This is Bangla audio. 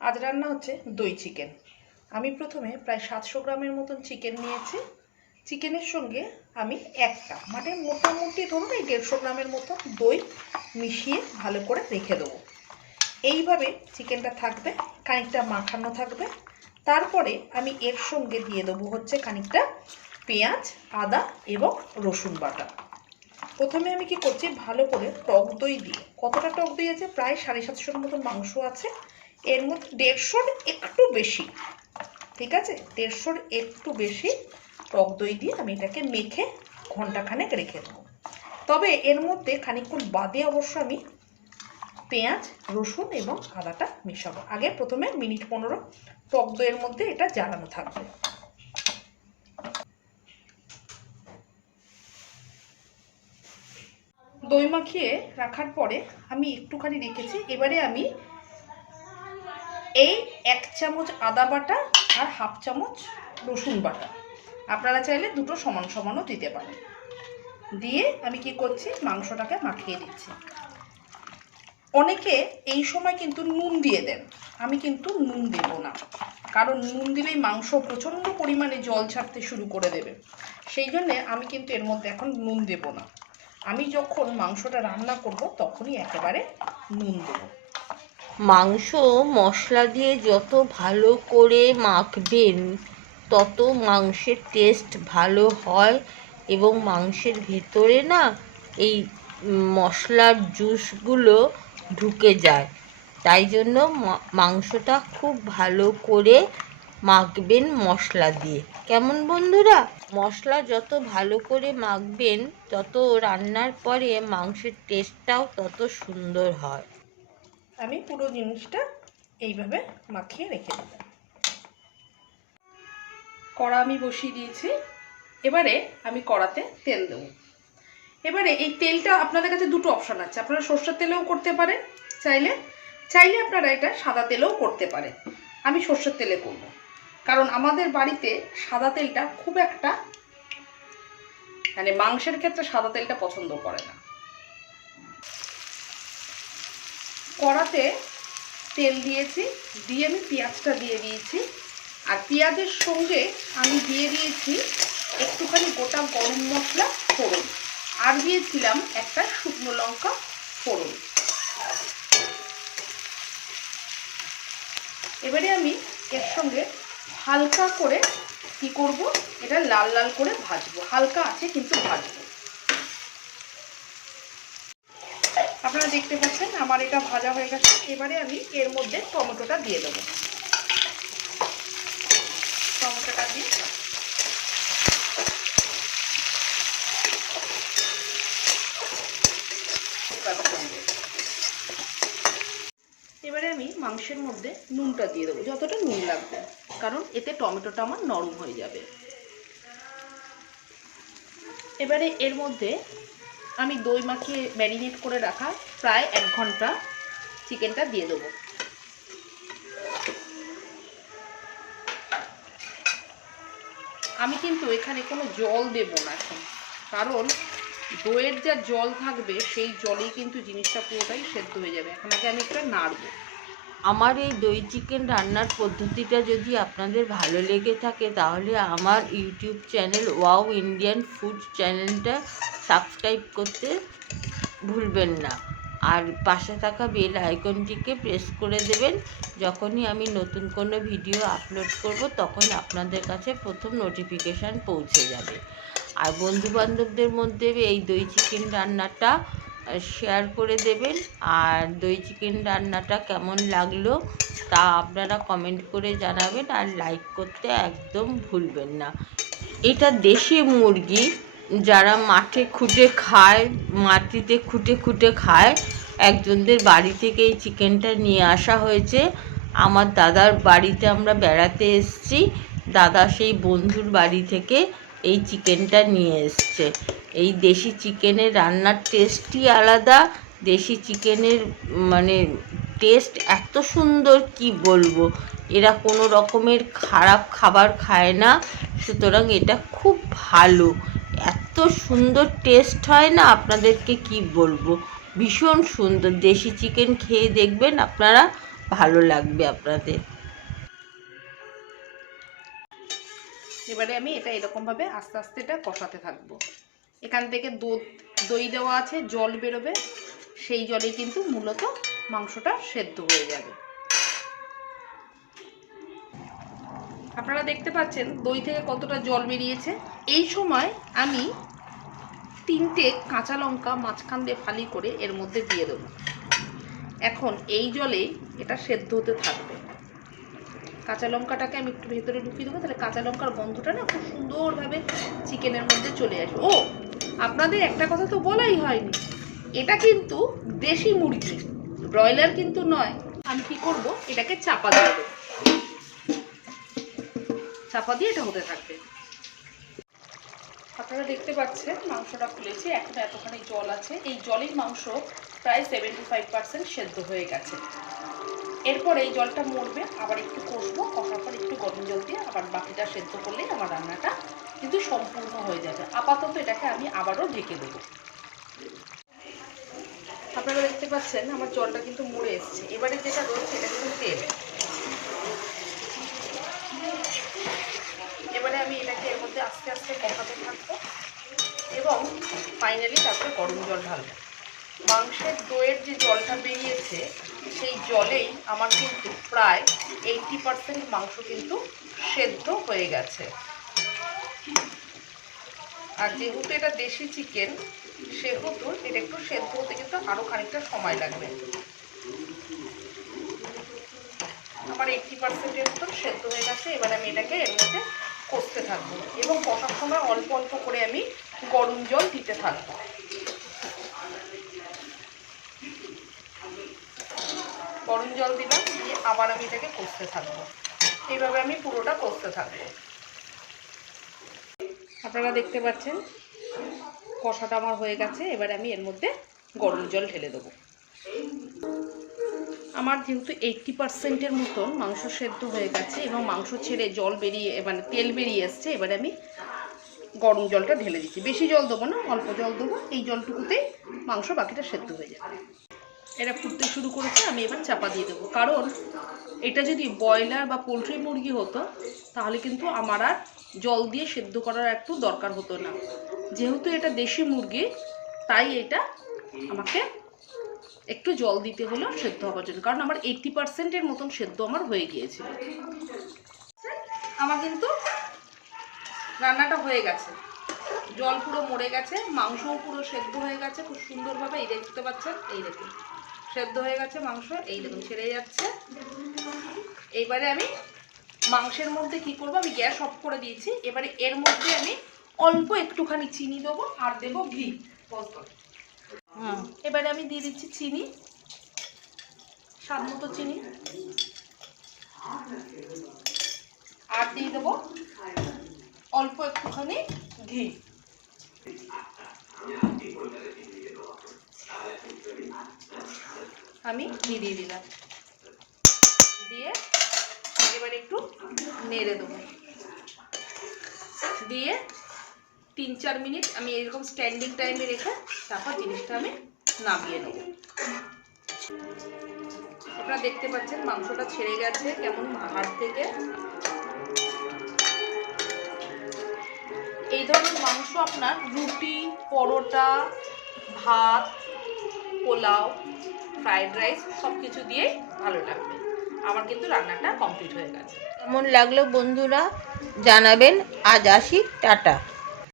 আজ রান্না হচ্ছে দই চিকেন। আমি প্রথমে প্রায় 700 গ্রামের মতন চিকেন নিয়েছি। চিকেনের সঙ্গে আমি একটা মানে মোটামুটি ধরুন এই 150 গ্রামের মতো দই মিশিয়ে ভালো করে রেখে দেবো। এইভাবে চিকেনটা থাকবে, খানিকটা মাখানো থাকবে। তারপরে আমি এর সঙ্গে দিয়ে দেবো হচ্ছে খানিকটা পেঁয়াজ, আদা এবং রসুন বাটা। প্রথমে আমি কি করছি, ভালো করে টক দই দিয়ে, কতটা টক দই আছে, প্রায় 750 মতন মাংস আছে, এর মধ্যে 150 একটু বেশি, ঠিক আছে, 150 একটু বেশি টক দই দিয়ে আমি এটাকে মেখে ঘন্টাখানেক রেখে দেবো। তবে এর মধ্যে খানিকক্ষণ বাদে অবশ্য আমি পেঁয়াজ, রসুন এবং আদাটা মেশাবো। আগে প্রথমে মিনিট 15 টক দইয়ের মধ্যে এটা জ্বালানো থাকবে। দই মাখিয়ে রাখার পরে আমি একটুখানি রেখেছি। এবারে আমি এই 1 চামচ আদা বাটা আর 1/2 চামচ রসুন বাটা, আপনারা চাইলে দুটো সমান সমানও দিতে পারেন, দিয়ে আমি কি করছি, মাংসটাকে মাখিয়ে দিচ্ছি। অনেকে এই সময় কিন্তু নুন দিয়ে দেন, আমি কিন্তু নুন দেব না, কারণ নুন দিলেই মাংস প্রচণ্ড পরিমাণে জল ছাড়তে শুরু করে দেবে। সেই জন্যে আমি কিন্তু এর মধ্যে এখন নুন দেব না। আমি যখন মাংসটা রান্না করব তখনই একেবারে নুন দেব। মাংস মশলা দিয়ে যত ভালো করে মাখবেন তত মাংসের টেস্ট ভালো হয় এবং মাংসের ভেতরে না এই মশলার জুসগুলো ঢুকে যায়। তাই জন্য মাংসটা খুব ভালো করে মাখবেন মশলা দিয়ে। কেমন বন্ধুরা? মশলা যত ভালো করে মাখবেন তত রান্নার পরে মাংসের টেস্টটাও তত সুন্দর হয়। আমি পুরো জিনিসটা এইভাবে মাখিয়ে রেখে দেব। কড়া আমি বসিয়ে দিয়েছি। এবারে আমি কড়াতে তেল দেবো। এবারে এই তেলটা আপনাদের কাছে দুটো অপশান আছে, আপনারা সরষের তেলেও করতে পারেন, চাইলে আপনারা এটা সাদা তেলেও করতে পারেন। আমি সরষের তেলে করব, কারণ আমাদের বাড়িতে সাদা তেলটা খুব একটা, মানে মাংসের ক্ষেত্রে সাদা তেলটা পছন্দ করে না। কড়াতে তেল দিয়েছি, দিয়ে আমি পেঁয়াজটা দিয়ে দিয়েছি, আর পেঁয়াজের সঙ্গে আমি দিয়ে দিয়েছি একটুখানি গোটা গরম মশলা ফোড়ন, আর দিয়েছিলাম একটা শুকনো লঙ্কা ফোড়ন। এবারে আমি এর সঙ্গে হালকা করে কি করব, এটা লাল লাল করে ভাজবো, হালকা আছে কিন্তু ভাজবো। আপনারা দেখতে পাচ্ছেন আমার এটা ভাজা হয়ে গেছে। এবারে আমি এর মধ্যে টমেটোটা দিয়ে দেবো। টমেটোটা দিয়ে এবারে আমি মাংসের মধ্যে নুনটা দিয়ে দেবো, যতটা নুন লাগবে, কারণ এতে টমেটোটা আমার নরম হয়ে যাবে। এবারে এর মধ্যে আমি দই মাখিয়ে ম্যারিনেট করে রাখা প্রায় 1 ঘন্টা চিকেনটা দিয়ে দেবো। আমি কিন্তু এখানে কোনো জল দেব না এখন, কারণ দইয়ের যা জল থাকবে সেই জলেই কিন্তু জিনিসটা পুরোটাই সেদ্ধ হয়ে যাবে। এখন আগে আমি একটা নাড়ব। আমার এই দই চিকেন রান্নার পদ্ধতিটা যদি আপনাদের ভালো লেগে থাকে তাহলে আমার YouTube channel wow Indian food চ্যানেলটা সাবস্ক্রাইব করতে ভুলবেন না, আর পাশে থাকা বেল আইকনটিকে প্রেস করে দেবেন। যখনই আমি নতুন কোনো ভিডিও আপলোড করব তখন আপনাদের কাছে প্রথম নোটিফিকেশান পৌঁছে যাবে। আর বন্ধুবান্ধবদের মধ্যে এই দই চিকেন রান্নাটা শেয়ার করে দেবেন। আর দই চিকেন রান্নাটা কেমন লাগলো তা আপনারা কমেন্ট করে জানাবেন, আর লাইক করতে একদম ভুলবেন না। এটা দেশি মুরগি, যারা মাঠে খুঁটে খায়, মাটিতে খুঁটে খুঁটে খায়, একজনদের বাড়ি থেকে এই চিকেনটা নিয়ে আসা হয়েছে। আমার দাদার বাড়িতে আমরা বেড়াতে এসেছি, দাদা সেই বন্ধুর বাড়ি থেকে এই চিকেনটা নিয়ে এসছে। এই দেশি চিকেনের রান্নার টেস্টই আলাদা। দেশি চিকেনের মানে টেস্ট এত সুন্দর কি বলবো, এরা কোনো রকমের খারাপ খাবার খায় না, সুতরাং এটা খুব ভালো। এত সুন্দর টেস্ট হয় না, আপনাদেরকে কি বলবো, ভীষণ সুন্দর। দেশি চিকেন খেয়ে দেখবেন, আপনারা ভালো লাগবে আপনাদের। এবারে আমি এটা এরকমভাবে আস্তে আস্তে এটা কষাতে থাকবো। এখান থেকে দই দেওয়া আছে, জল বেরোবে, সেই জলে কিন্তু মূলত মাংসটা সেদ্ধ হয়ে যাবে। আপনারা দেখতে পাচ্ছেন দই থেকে কতটা জল বেরিয়েছে। এই সময় আমি 3টে কাঁচা লঙ্কা মাঝখান দিয়ে ফালি করে এর মধ্যে দিয়ে দেবো। এখন এই জলেই এটা সেদ্ধ হতে থাকবে। কাঁচা লঙ্কাটাকে আমি একটু ভেতরে ঢুকিয়ে দেবো, তাহলে কাঁচা লঙ্কার গন্ধটা না খুব সুন্দরভাবে চিকেনের মধ্যে চলে আসবে। ও আপনাদের একটা কথা তো বলাই হয়নি, এটা কিন্তু দেশি মুরগি, ব্রয়লার কিন্তু নয়। আমি কি করব, এটাকে চাপা দিয়ে দেবো। চাপা দিয়ে এটা হতে থাকবে। আপনারা দেখতে পাচ্ছেন মাংসটা খুলেছে, এখন এতখানি জল আছে। এই জলেই মাংস প্রায় 75% সেদ্ধ হয়ে গেছে। এরপর এই জলটা মরবে, আবার একটু কষবো, কষার পর একটু গরম জল দিয়ে আবার বাকিটা সেদ্ধ করলেই আমার রান্নাটা কিন্তু সম্পূর্ণ হয়ে যাবে। আপাতত এটাকে আমি আবারও ঢেকে দেবো। আপনারা দেখতে পাচ্ছেন আমার জলটা কিন্তু মরে এসছে। এবারে যেটা রয়েছে এটা কিন্তু তেল। এবারে আমি এটাকে এর মধ্যে আস্তে আস্তে কষাতে থাকবো এবং ফাইনালি তারপরে গরম জল ঢালবো। মাংসের দইয়ের যে জলটা বেরিয়েছে সেই জলেই আমার কিন্তু প্রায় 80% মাংস কিন্তু সেদ্ধ হয়ে গেছে। আর যেহেতু এটা দেশি চিকেন, সেহেতু এটা একটু সেদ্ধ হতে কিন্তু আরও খানিকটা সময় লাগবে। আমার 80%-এর মতন সেদ্ধ হয়ে গেছে। এবার আমি এটাকে এর মধ্যে কষতে থাকবো এবং কষার সময় অল্প অল্প করে আমি গরম জল দিতে থাকবো। গরম জল দিলাম, দিয়ে আবার আমি এটাকে কষতে থাকবো। এইভাবে আমি পুরোটা কষতে থাকবো। আপনারা দেখতে পাচ্ছেন কষাটা আমার হয়ে গেছে। এবারে আমি এর মধ্যে গরম জল ঢেলে দেবো। আমার যেহেতু 80%-এর মতন মাংস সেদ্ধ হয়ে গেছে এবং মাংস ছেড়ে জল বেরিয়ে মানে তেল বেরিয়ে এসছে, এবারে আমি গরম জলটা ঢেলে দিচ্ছি। বেশি জল দেবো না, অল্প জল দেবো। এই জলটুকুতেই মাংস বাকিটা সেদ্ধ হয়ে যাবে। এটা ফুটতে শুরু করেছে, আমি এবার চাপা দিয়ে দেবো। কারণ এটা যদি ব্রয়লার বা পোলট্রি মুরগি হতো তাহলে কিন্তু আমার আর জল দিয়ে সেদ্ধ করার একটু দরকার হতো না। যেহেতু এটা দেশি মুরগি, তাই এটা আমাকে একটু জল দিতে হলো সেদ্ধ হওয়ার জন্য। কারণ আমার 80%-এর মতন সেদ্ধ আমার হয়ে গিয়েছিল। আমার কিন্তু রান্নাটা হয়ে গেছে, জল পুরো মরে গেছে, মাংসও পুরো সেদ্ধ হয়ে গেছে খুব সুন্দরভাবে। এই দেখতে পাচ্ছেন, এই দেখুন সেদ্ধ হয়ে গেছে মাংস, এই দেখুন ছেড়ে যাচ্ছে। এইবারে আমি মাংসের মধ্যে কি করব, আমি গ্যাস অফ করে দিয়েছি। এবারে এর মধ্যে আমি অল্প একটুখানি চিনি দেবো আর দেবো ঘি। এবারে আমি দিয়ে দিচ্ছি চিনি, স্বাদ মতো চিনি, আর দিয়ে দেবো অল্প একটুখানি ঘি। আমি ঘি দিয়ে দিলাম, দিয়ে এবারে একটু নেড়ে দেবো, দিয়ে 3-4 মিনিট আমি এরকম স্ট্যান্ডিং টাইমে রেখে তারপর জিনিসটা আমি নামিয়ে নেব। আপনারা দেখতে পাচ্ছেন মাংসটা ছেড়ে গেছে কেমন হাত থেকে। এই ধরনের মাংস আপনার রুটি, পরোটা, ভাত, পোলাও, ফ্রাইড রাইস সব কিছু দিয়েই ভালো লাগবে। আমার কিন্তু রান্নাটা কমপ্লিট হয়ে গেছে। কেমন লাগলো বন্ধুরা জানাবেন। আজ আসি, টাটা।